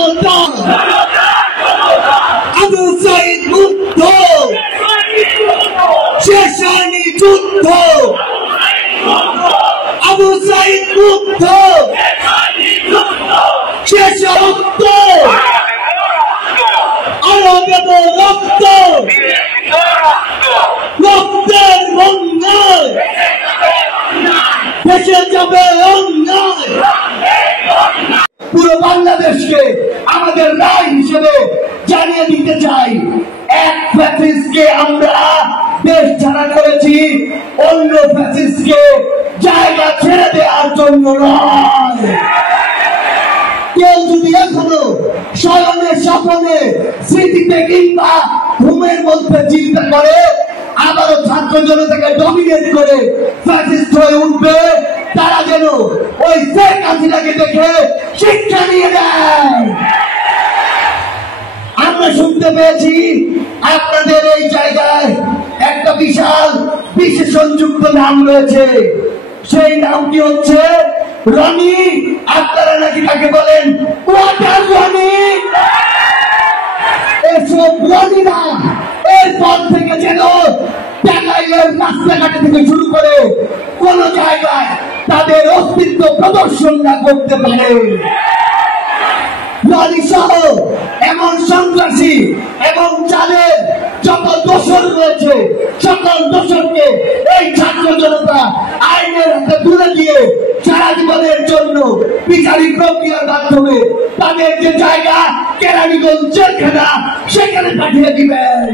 জনতা আবু সাইদ মুক্ত শেষ হয়নি যুদ্ধ আবু সাইদ মুক্ত শেষ রক্ত আরো দেব রক্ত রক্তের বন্যায় দেশে যাবে অন্যায় পুরো বাংলাদেশকে আমাদের রায় হিসেবে জানিয়ে দিতে চাই এক ফ্যাসিস্টকে আমরা দেশ ছাড়া করেছি অন্য ফ্যাসিস্টকে জায়গা ছেড়ে দেওয়ার জন্য নয়। কেউ যদি এখনো স্বয়নে স্বপ্নে স্মৃতিতে কিংবা ঘুমের মধ্যে চিন্তা করে আবারও ছাত্র জনতাকে ডমিনেট করে ফ্যাসিস্ট হয়ে উঠবে, তারা যেন ওই শেখ হাসিনাকে দেখে শিক্ষা নিয়ে দেয়। আমরা শুনতে পেয়েছি আপনাদের এই জায়গায় একটা বিশাল বিশেষণযুক্ত নাম রয়েছে, সেই নামটি হচ্ছে রনি। আপনারা নাকি তাকে বলেন কোয়ার্টার রনি। এসব রনি না, এরপর থেকে যেন টাঙ্গাইলের রাস্তাঘাটে থেকে শুরু করে কোন জায়গায় তাদের অস্তিত্ব প্রদর্শন না করতে পারে। রনি সহ এমন সন্ত্রাসী এবং যাদের যত দোষর রয়েছে সকল দোষরকে এই ছাত্র জনতা আইনের হাতে তুলে দিয়ে সারা জীবনের জন্য বিচারিক প্রক্রিয়ার মাধ্যমে তাদের যে জায়গা কেরানীগঞ্জ জেলখানা সেখানে পাঠিয়ে দিবেন।